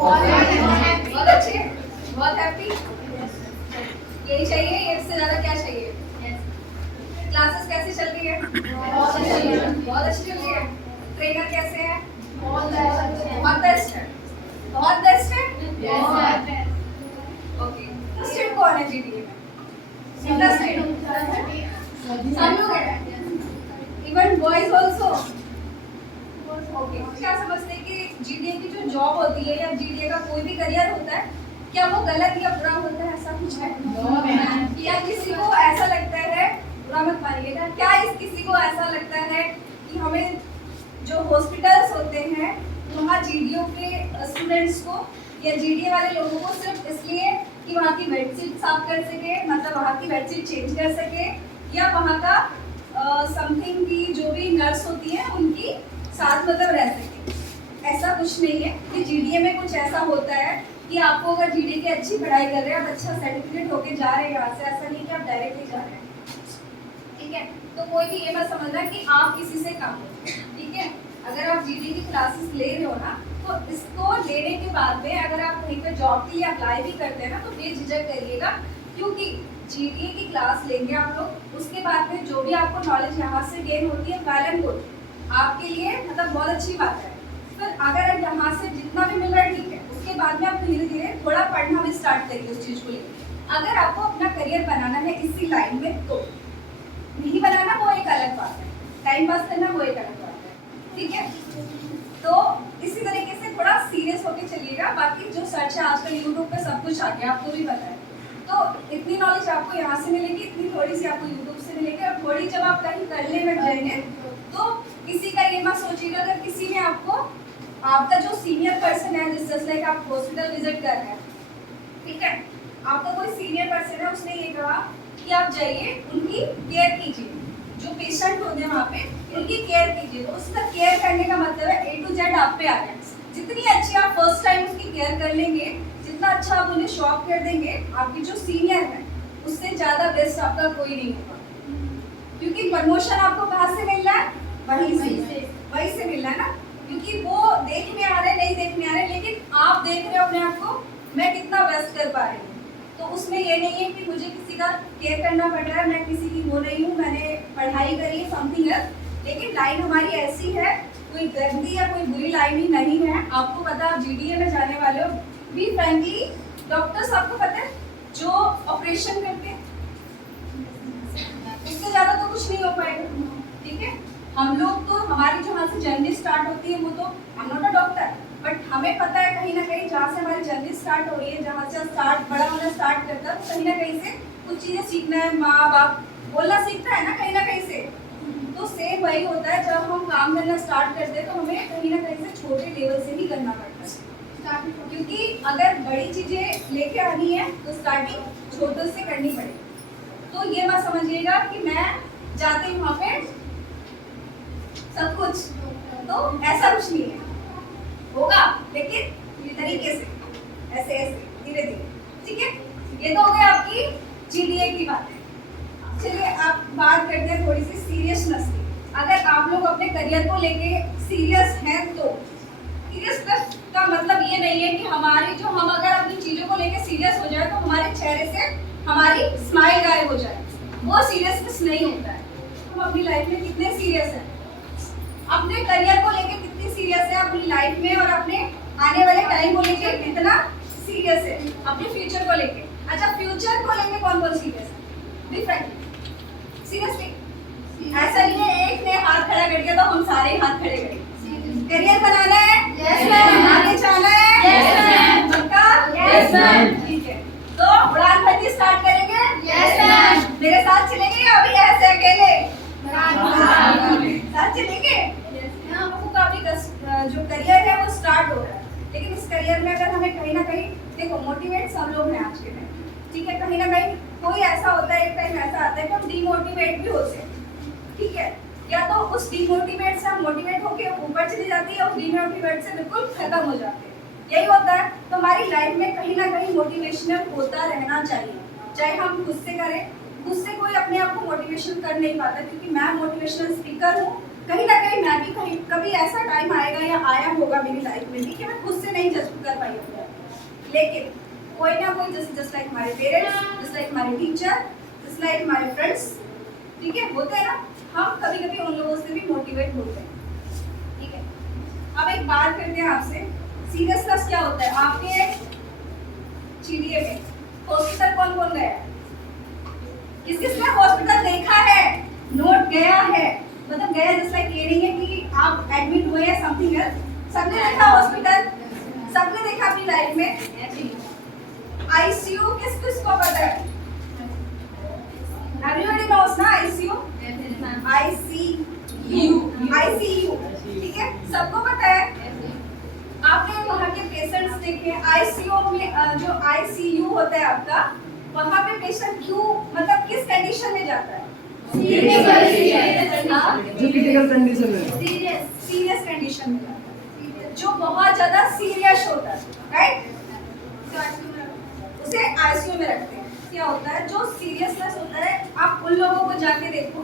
बहुत अच्छे, बहुत हैप्पी। यही चाहिए, इससे ज्यादा क्या चाहिए? क्लासेस कैसी चल रही है? बहुत अच्छी चल रही है। ट्रेनर कैसे है? बहुत बेस्ट है। बहुत बेस्ट है। ओके, इंटरेस्टेड कौन है जीडीए में? इंटरेस्टेड सब लोग हैं, इवन बॉयज आल्सो। ओके, क्या समझते हैं कि जीडीए की जो जॉब होती है या जीडीए का कोई भी करियर होता है, क्या वो गलत या बुरा होता है? ऐसा कुछ है या किसी को ऐसा लगता है, बुरा मत मानिएगा, क्या किसी को ऐसा लगता है कि हमें जो हॉस्पिटल्स होते हैं वहाँ जीडीओ के स्टूडेंट्स को या जीडीए वाले लोगों को सिर्फ इसलिए कि वहाँ की बेडशीट साफ कर सके, मतलब वहाँ की बेडशीट चेंज कर सके, या वहाँ का समथिंग की जो भी नर्स होती है उनकी साथ मतलब रह सके? ऐसा कुछ नहीं है कि जीडीए में कुछ ऐसा होता है कि आपको अगर जीडीए की अच्छी पढ़ाई कर रहे हैं, आप अच्छा सर्टिफिकेट होके जा रहे हैं यहाँ से, ऐसा नहीं कि आप डायरेक्टली जा रहे हैं। ठीक है, तो कोई भी ये मत समझना कि आप किसी से कम हो। ठीक है, अगर आप जीडीए की क्लासेस ले रहे हो ना, तो इसको लेने के बाद में अगर आप कहीं पे जॉब के लिए अप्लाई भी करते हैं ना, तो बेझिझक करिएगा, क्योंकि जीडीए की क्लास लेंगे आप लोग, उसके बाद में जो भी आपको नॉलेज यहाँ से गेन होती है वेल एंड गुड, आपके लिए मतलब बहुत अच्छी बात है। फिर अगर यहाँ से जितना भी मिल रहा है ठीक है, उसके बाद में आप धीरे धीरे थोड़ा पढ़ना भी स्टार्ट करिए उस चीज़ को लेकर। अगर आपको अपना करियर बनाना है इसी लाइन में, तो नहीं बनाना वो एक अलग बात है, टाइम पास करना वो एक अलग बात है। ठीक है, तो इसी तरीके से थोड़ा सीरियस होके चलिएगा। बाकी जो सर्च है आजकल यूट्यूब पे सब कुछ आ गया, आपको भी पता है, तो इतनी नॉलेज आपको यहाँ से मिलेगी, इतनी थोड़ी सी आपको यूट्यूब से मिलेगी, और थोड़ी जब आप कहीं करने लग जाएंगे तो किसी का ये मत सोचिएगा अगर किसी ने आपको, आपका जो सीनियर पर्सन है, जैसे लाइक आप हॉस्पिटल विजिट कर रहे हैं, ठीक है, आपका कोई सीनियर पर्सन है, उसने ये कहा कि आप जाइए उनकी केयर कीजिए, जो पेशेंट होते हैं वहाँ पे उनकी केयर कीजिए, तो उसका केयर करने का मतलब है A to Z आप पे आ गया। जितनी अच्छी आप फर्स्ट टाइम उसकी केयर कर लेंगे, जितना अच्छा आप उन्हें शो ऑफ कर देंगे, आपकी जो सीनियर है उससे ज़्यादा बेस्ट आपका कोई नहीं होगा, क्योंकि प्रमोशन आपको कहाँ से मिल रहा है? वहीं से मिल रहा है ना, क्योंकि वो देखने आ रहे नहीं देखने आ रहे, लेकिन आप देख रहे हो अपने आप को, मैं कितना बेस्ट कर पा रही हूँ। तो उसमें ये नहीं है कि मुझे किसी का केयर करना पड़ रहा है, मैं किसी की हो रही हूँ, मैंने पढ़ाई करी है समथिंग एल्स, लेकिन लाइन हमारी ऐसी है, कोई गंदी या कोई बुरी लाइन ही नहीं है। आपको पता है आप जीडीए में जाने वाले हो, बी फ्रेंकली, डॉक्टर्स आपको पता है जो ऑपरेशन करते हैं, इससे ज़्यादा तो कुछ नहीं हो पाएगा। ठीक है, हम लोग तो, हमारी जो यहाँ से जर्नी स्टार्ट होती है वो तो, I am not a doctor, but हमें पता है कहीं ना कहीं जहाँ से हमारी जर्नी स्टार्ट हो रही है, जहाँ से स्टार्ट बड़ा होना स्टार्ट करता है, तो कहीं ना कहीं से कुछ चीज़ें सीखना है, माँ बाप बोलना सीखता है ना कहीं से। तो सेम वही होता है, जब हम काम करना स्टार्ट करते हैं तो हमें कहीं ना कहीं से छोटे लेवल से ही करना पड़ता है, क्योंकि अगर बड़ी चीज़ें लेके आनी है तो स्टार्टिंग छोटे से करनी पड़ेगी। तो ये मत समझिएगा कि मैं जाती हूँ वहाँ पे सब कुछ, तो ऐसा कुछ नहीं है, होगा लेकिन ये तरीके से, ऐसे ऐसे धीरे धीरे। ठीक है, ये तो हो गई आपकी जीडीए की बात है। चलिए आप बात करते हैं थोड़ी सी सीरियसनेस की। अगर आप लोग अपने करियर को लेके सीरियस हैं, तो सीरियसनेस का मतलब ये नहीं है कि हमारी जो, हम अगर अपनी चीज़ों को लेके सीरियस हो जाए तो हमारे चेहरे से हमारी स्माइल गायब हो जाए, वो सीरियसनेस नहीं होता है। हम अपनी लाइफ में कितने सीरियस हैं, अपने करियर को लेके कितनी सीरियस है, अपनी लाइफ में और अपने आने वाले टाइम को लेके कितना सीरियस है, अपने फ्यूचर को लेके। अच्छा, फ्यूचर को लेके कौन कौन सीरियस है? डिफरेंट सीरियसली, ऐसा नहीं है एक ने हाथ खड़ा कर दिया तो हम सारे हाथ खड़े करेंगे। करियर बनाना है, यस मैम, आगे जाना है, यस मैम, पक्का, यस मैम, ठीक है, तो उड़ान भर्ती स्टार्ट करेंगे, यस मैम, मेरे साथ चलेंगे या अभी ऐसे अकेले साथ चलेंगे? हम लोगों का अभी जो करियर है वो स्टार्ट हो रहा है, लेकिन इस करियर में अगर हमें कहीं ना कहीं, देखो मोटिवेट सब लोग हैं आज के टाइम, ठीक है, कहीं ना कहीं कोई ऐसा होता है, एक टाइम ऐसा आता है कि हम डीमोटिवेट भी होते हैं। ठीक है, या तो उस डीमोटिवेट से हम मोटिवेट होकर ऊपर चली जाती है और डीमोटिवेट से बिल्कुल खत्म हो जाते हैं, यही होता है। तो हमारी लाइफ में कहीं ना कहीं मोटिवेशनल होता रहना चाहिए, चाहे हम खुद से करें, खुद से कोई अपने आप को मोटिवेशन कर नहीं पाता, क्योंकि मैं मोटिवेशनल स्पीकर हूँ, कहीं ना कहीं मैं भी कहीं कभी ऐसा टाइम आएगा या आया होगा मेरी लाइफ में भी कि मैं खुद से नहीं जज कर पाई हूँ, लेकिन कोई ना कोई जस्ट लाइक हमारे पेरेंट्स, जस्ट लाइक हमारे टीचर, जस्ट लाइक हमारे फ्रेंड्स, ठीक है, होते हैं ना, हम कभी कभी उन लोगों से भी मोटिवेट होते हैं, ठीक है। अब एक बात करते हैं आपसे, सीरियसनेस क्या होता है आपके चीडिए में? हॉस्पिटल कौन कौन गया है? किस किसने हॉस्पिटल देखा है, नोट गया है? मतलब गया जस्ट लाइक ये नहीं है कि आप एडमिट हुए हैं समथिंग एल्स, सबने देखा हॉस्पिटल, सबने देखा अपनी लाइफ में। आईसीयू किस किस को पता है? एवरीबॉडी नोस ना आईसीयू, आईसीयू, ठीक है, सबको पता है। आपने वहाँ के पेशेंट्स देखे, आईसीयू में जो आईसीयू होता है आपका, वहाँ पे पेशेंट क्यों मतलब किस कंडीशन में जाता है? सीरियस कंडीशन में जाता है, जो बहुत ज्यादा सीरियस होता है, राइट, उसे आईसीयू में रखते हैं। क्या होता है जो सीरियसनेस होता है, आप उन लोगों को जाके देखो,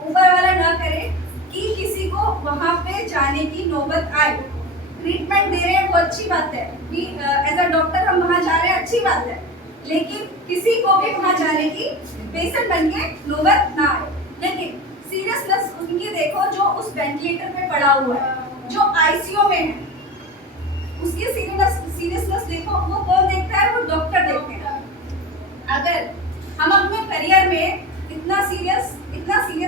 ऊपर वाला ना करे कि किसी को वहां पे जाने की नौबत आए। ट्रीटमेंट दे रहे हैं वो अच्छी बात है, एज अ डॉक्टर हम वहां जा रहे हैं, अच्छी बात है, लेकिन किसी को भी वहां जाने की पेशेंट बन के नौबत ना आए। लेकिन सीरियसनेस उनकी देखो, जो उस वेंटिलेटर पे पड़ा हुआ है, जो आईसीयू में है, उसकी सीरियसनेस देखो, वो कौन देखता है? वो डॉक्टर देखते हैं। अगर हम अपने करियर में इतना सीरियस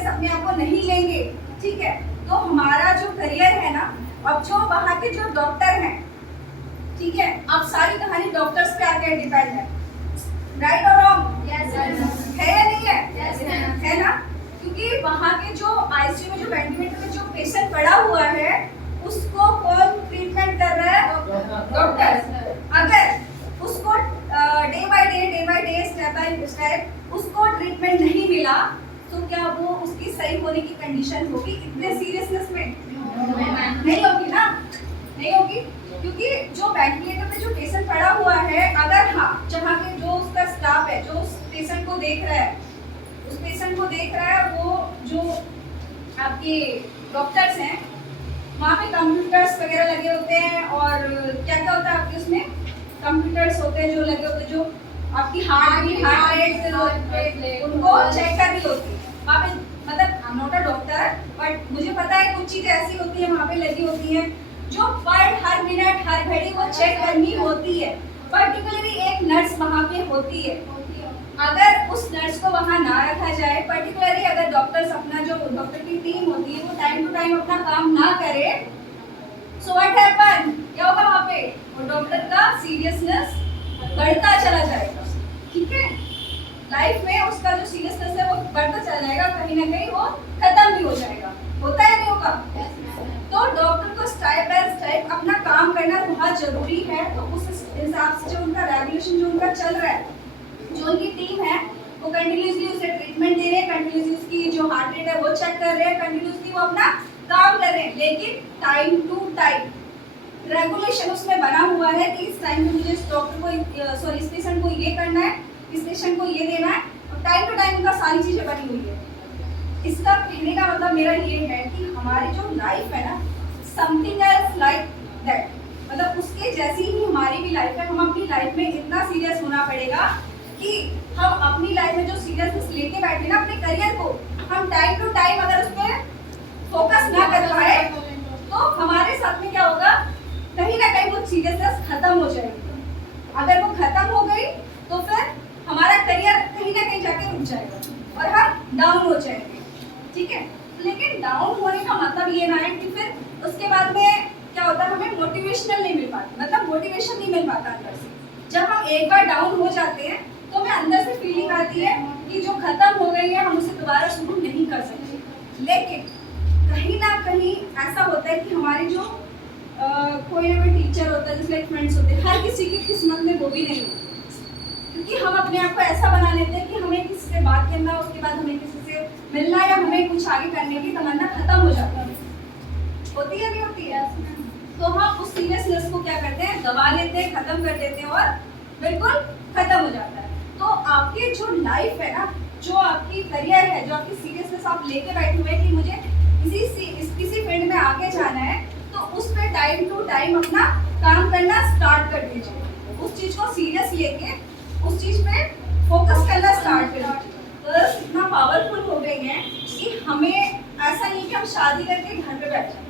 अपने आप को नहीं लेंगे, ठीक है, तो हमारा जो करियर है ना, अब जो वहाँ के जो डॉक्टर हैं, ठीक है, अब सारी कहानी डॉक्टर्स पे आके डिपेंड है, राइट और रॉन्ग? है या नहीं है? है ना, क्योंकि वहाँ के जो आईसीयू में जो वेंटिलेटर में जो पेशेंट पड़ा हुआ है, उसको कौन ट्रीटमेंट कर रहा है? डॉक्टर। अगर उसको day by day step by step उसको ट्रीटमेंट नहीं मिला, तो क्या वो उसकी सही होने की कंडीशन होगी इतने सीरियसनेस में? नहीं होगी ना, नहीं होगी, क्योंकि जो वेंटिलेटर पे जो पेशेंट पड़ा हुआ है, अगर हाँ जहाँ के जो उसका स्टाफ है, जो उस पेशेंट को देख रहा है, वो जो आपके डॉक्टर्स हैं, वहाँ पे कंप्यूटर्स वगैरह लगे होते हैं, और क्या क्या होता है आपके उसमें? कंप्यूटर्स होते हैं जो लगे होते हैं, जो आपकी हार्ट रेट उनको चेक करनी होती है वहाँ पे। मतलब I am not a doctor, but मुझे पता है कुछ चीज़ें ऐसी होती है वहाँ पे लगी होती हैं जो हर मिनट हर घड़ी वो चेक करनी होती है। पर्टिकुलरली एक नर्स वहाँ पे होती है। अगर उस नर्स को वहाँ ना रखा जाए, पर्टिकुलरली अगर डॉक्टर्स अपना जो डॉक्टर की टीम होती है वो टाइम टू टाइम अपना काम ना करे, सो व्हाट हैपन, क्या होगा वहाँ पे? वो डॉक्टर का सीरियसनेस बढ़ता चला जाएगा, ठीक है, लाइफ में उसका जो सीरियसनेस है वो बढ़ता चला जाएगा, कहीं ना कहीं वो खत्म भी हो जाएगा। होता है नहीं होगा? तो डॉक्टर को स्टेप बाय स्टेप अपना काम करना बहुत जरूरी है। तो उस हिसाब से जो उनका रेगुलेशन जो उनका चल रहा है, जो उनकी टीम है वो कंटिन्यूसली उसे ट्रीटमेंट दे रहे हैं, कंटिन्यूसली उसकी जो हार्ट रेट है वो चेक कर रहे हैं, कंटिन्यूसली वो अपना काम कर रहे हैं, लेकिन टाइम टू टाइम रेगुलेशन उसमें बना हुआ है कि इस टाइम पे मुझे इस डॉक्टर को इस पेशेंट को ये करना है, इस पेशेंट को ये देना है, और टाइम टू टाइम उनका सारी चीजें बनी हुई है। इसका कहने का मतलब मेरा ये है कि हमारी जो लाइफ है ना, समथिंग एल्स लाइक दैट, मतलब उसके जैसी ही हमारी भी लाइफ है। हम अपनी लाइफ में इतना सीरियस होना पड़ेगा कि हम अपनी लाइफ में जो सीरियसनेस लेके बैठे ना अपने करियर को, हम टाइम टू टाइम अगर उस पर फोकस ना कर पाए तो हमारे साथ में क्या होगा, कहीं ना कहीं वो सीरियसनेस खत्म हो जाएगी। अगर वो खत्म हो गई तो फिर हमारा करियर कहीं ना कहीं जाके रुक जाएगा और हम डाउन हो जाएंगे, ठीक है। लेकिन डाउन होने का मतलब ये ना है कि फिर उसके बाद में क्या होता है, हमें मोटिवेशनल नहीं मिल पाता, मतलब मोटिवेशन नहीं मिल पाता अंदर से। जब हम एक बार डाउन हो जाते हैं तो हमें अंदर से फीलिंग आती है कि जो खत्म हो गई है हम उसे दोबारा शुरू नहीं कर सकते। लेकिन कहीं ना कहीं ऐसा होता है कि हमारे जो कोई ना कोई टीचर होता है, जैसे लाइक फ्रेंड्स होते हैं, हर किसी की किस्मत में वो भी नहीं होती, क्योंकि हम अपने आप को ऐसा बना लेते हैं कि हमें किसी से बात करना, उसके बाद हमें किसी से मिलना या हमें कुछ आगे करने की तमन्ना खत्म हो जाती है। होती है नहीं होती है? तो हम उस सीरियसनेस को क्या करते हैं, दबा लेते हैं, खत्म कर देते हैं और बिल्कुल खत्म हो जाता है। तो आपकी जो लाइफ है ना, जो आपकी करियर है, जो आपकी सीरियसनेस आप लेके बैठे हुए हैं कि मुझे किसी फील्ड में आगे जाना है, तो उस पर टाइम टू टाइम अपना काम करना स्टार्ट कर दीजिए। उस चीज़ को सीरियस लेके उस चीज़ पे फोकस करना स्टार्ट कर दीजिए। गर्ल्स इतना पावरफुल हो गई हैं कि हमें ऐसा नहीं कि हम शादी करके घर पे बैठ जाए।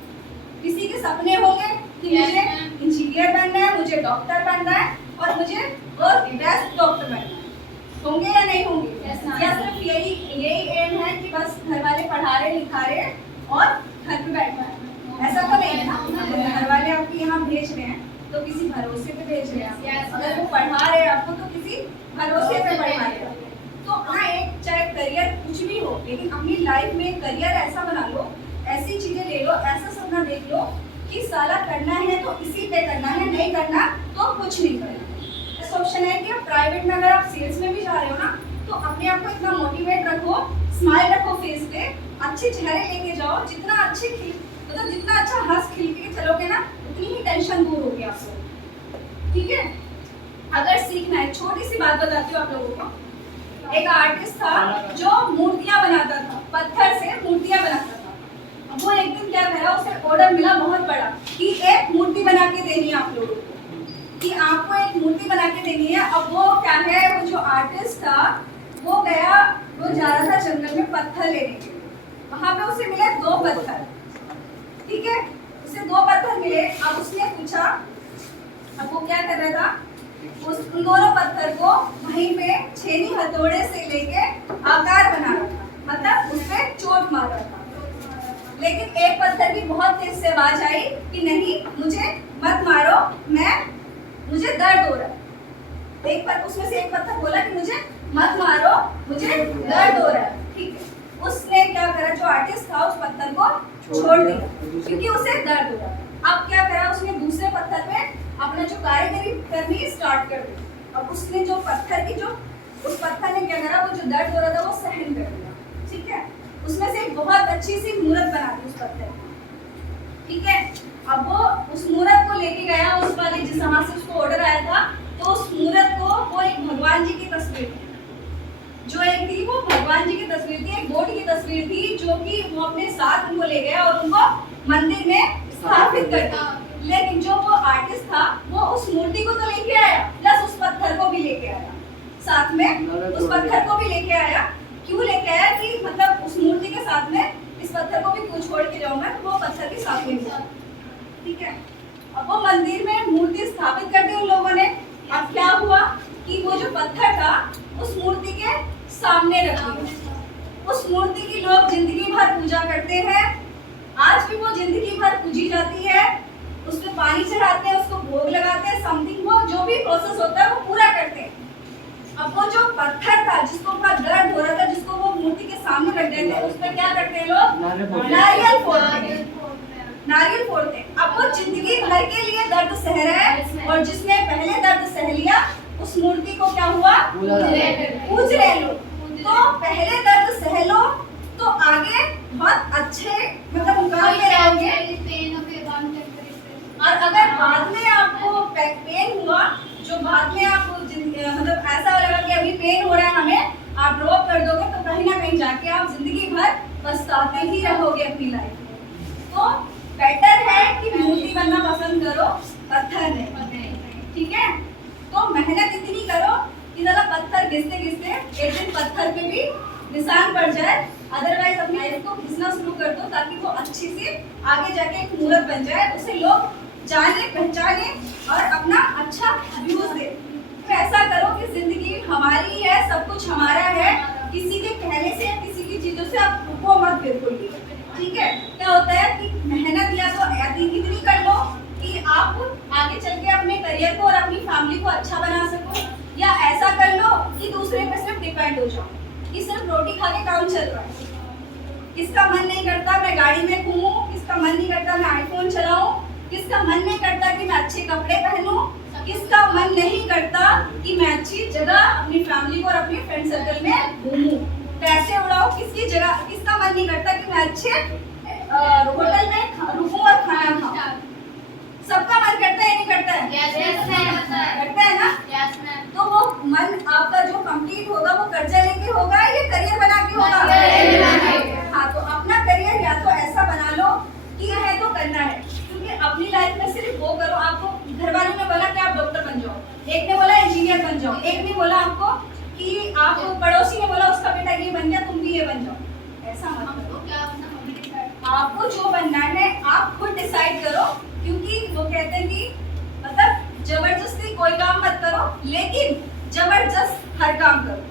किसी के सपने होंगे कि मुझे इंजीनियर बनना है, मुझे डॉक्टर बनना है और मुझे बेस्ट डॉक्टर बनना है, होंगे या नहीं होंगे? या सिर्फ यही एम है कि बस घर वाले पढ़ा रहे लिखा रहे और घर पे बैठना है? ऐसा तो नहीं है ना। घर वाले आपको यहाँ भेज रहे हैं तो किसी भरोसे पे भेज रहे हैं। अगर वो पढ़ा रहे हैं आपको तो किसी भरोसे पे पढ़ा रहे हैं। तो हाँ, एक चाहे करियर कुछ भी हो, लेकिन अपनी लाइफ में करियर ऐसा बना लो, ऐसी चीजें ले लो, ऐसा सपना देख लो कि साला करना है तो इसी पे करना है, नहीं करना तो कुछ नहीं करना। ऐसा ऑप्शन है कि प्राइवेट में अगर आप सेल्स में भी जा रहे हो ना, तो अपने आप को इतना मोटिवेट रखो, स्माइल रखो फेस पे, अच्छे चेहरे लेके जाओ। जितना जितना अच्छा हंस खिल के चलोगे ना, उतनी ही टेंशन दूर होगी आपसे। ठीक है, अगर सीखना है, छोटी सी बात बताती हूँ आप लोगों को। एक आर्टिस्ट था जो मूर्तियां बनाता था, पत्थर से मूर्तियां बनाता था। अब वो एक दिन क्या करा, उसे ऑर्डर मिला बहुत बड़ा कि एक मूर्ति बना के देनी है आप लोगों को, कि आपको एक मूर्ति बना के देनी है। अब वो क्या है, वो जो आर्टिस्ट था वो जा रहा था जंगल में पत्थर लेने के लिए। वहां पे उसे मिले 2 पत्थर। ठीक है, उसे 2 पत्थर मिले। अब उसने पूछा, अब वो क्या कर रहा था, उन दोनों पत्थर को वहीं पे छेनी हथौड़े से लेके आकार बना रहा था, मतलब उस पे चोट मार रहा था। लेकिन एक पत्थर की बहुत तेज से आवाज आई कि नहीं, मुझे मत मारो, मुझे दर्द हो रहा है। उसमें से एक पत्थर बोला कि मुझे मत मारो, मुझे दर्द हो रहा है। ठीक है, उसने क्या करा, जो आर्टिस्ट था उस पत्थर को छोड़ दिया क्योंकि उसे दर्द हो रहा था। अब क्या करा, उसने दूसरे पत्थर पे अपना जो कारीगरी करनी स्टार्ट कर दी। अब उसने जो उस पत्थर ने क्या करा, वो जो दर्द हो रहा था वो सहन कर लिया। ठीक है, उसमें से बहुत अच्छी सी मूर्त बना दी उस पत्थर की। ठीक है, अब वो उस मूर्त को लेके गया उस वाले जिस जहाँ से उसको ऑर्डर आया था, तो उस मूर्त को, वो एक भगवान जी की तस्वीर थी, जो एक थी वो भगवान जी की तस्वीर थी, एक गोट की तस्वीर थी, जो कि वो अपने साथ उनको ले गया और उनको मंदिर में स्थापित कर दिया। लेकिन जो वो आर्टिस्ट था वो उस मूर्ति को तो लेके आया, प्लस उस पत्थर को भी लेके आया साथ में, उस पत्थर को भी लेके आया। क्यों लेके आया कि मतलब उस मूर्ति के साथ में इस पत्थर को भी क्यों छोड़ के जाऊंगा, तो वो पत्थर के साथ में। ठीक है, अब वो मंदिर में मूर्ति स्थापित कर दी उन लोगों ने। अब क्या हुआ कि वो जो पत्थर था उस मूर्ति के सामने रख दिया। उस मूर्ति की लोग जिंदगी भर पूजा करते हैं, आज भी वो जिंदगी भर पूजी जाती है। उसमें पानी चढ़ाते हैं, उसको भोग लगाते हैं, समथिंग वो जो भी प्रोसेस होता है वो पूरा करते हैं। अब वो जो पत्थर था जिसको पूरा दर्द हो रहा था, जिसको वो मूर्ति के सामने रख देते हैं, उस पर क्या करते हैं लोग, नारियल फोड़ते हैं। अब वो जिंदगी भर के लिए दर्द सह रहा है, और जिसने पहले दर्द सह लिया उस मूर्ति को क्या हुआ, पूज रहे लोग। तो पहले दर्द सह लो तो आगे बहुत अच्छे मतलब मुकाम पे रहोगे। और अगर बाद में आपको पेन हुआ, जो बाद में आप मतलब ऐसा लगा कि अभी पेन हो रहा है हमें, आप ड्रॉप कर दोगे, तो कहीं ना कहीं जाके आप जिंदगी भर पछताते ही रहोगे अपनी लाइफ में। तो बेटर है कि मूर्ति बनना पसंद करो, पत्थर नहीं। ठीक है, तो मेहनत इतनी करो कि ज़्यादा पत्थर घिसते घिसते एक दिन पत्थर पे भी निशान पड़ जाए। अदरवाइज अपनी लाइफ को घिसना शुरू कर दो ताकि वो अच्छी से आगे जाके एक मूर्त बन जाए, उसे लोग जाने पहचाने और अपना अच्छा व्यूज दे। तो ऐसा करो कि जिंदगी हमारी है, सब कुछ हमारा है, किसी के कहने से या किसी की चीजों से आप रुको मत बिल्कुल भी। ठीक है, क्या होता है कि मेहनत या तो इतनी कर लो कि आप आगे चल के अपने करियर को और अपनी फैमिली को अच्छा बना सको, या ऐसा कर लो कि दूसरे पे सिर्फ डिपेंड हो जाओ कि सिर्फ रोटी खा के काम चल रहा है। किसका मन नहीं करता मैं गाड़ी में घूमूं, किसका मन नहीं करता मैं आईफोन चलाऊं, किसका मन नहीं करता कि मैं अच्छे कपड़े पहनूं, किसका मन नहीं करता कि मैं अच्छी जगह अपनी फैमिली को और अपने फ्रेंड सर्कल में घूमूं, पैसे उड़ाऊं, किसका मन नहीं करता कि मैं अच्छे होटल में रुकूं और खाना खाऊं। सबका मन करता है, नहीं करता है? करता है ना? तो वो मन आपका जो कंप्लीट होगा वो कर्जा लेके होगा या करियर आप पड़ोसी ने बोला उसका बेटा ये बन गया, तुम भी ये बन जाओ, ऐसा मत करो। आपको जो बनना है आप खुद डिसाइड करो, क्योंकि वो कहते हैं कि मतलब जबरदस्ती कोई काम मत करो, लेकिन जबरदस्त हर काम करो।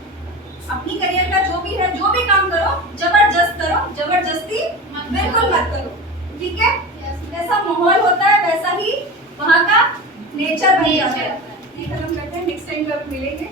अपनी करियर का जो भी है, जो भी काम करो जबरदस्त करो, जबरदस्ती बिल्कुल मत करो, ठीक है? जैसा माहौल होता है वैसा ही वहाँ का नेचर बन जाता है। ठीक है, हम करते हैं, नेक्स्ट टाइम जब मिलेंगे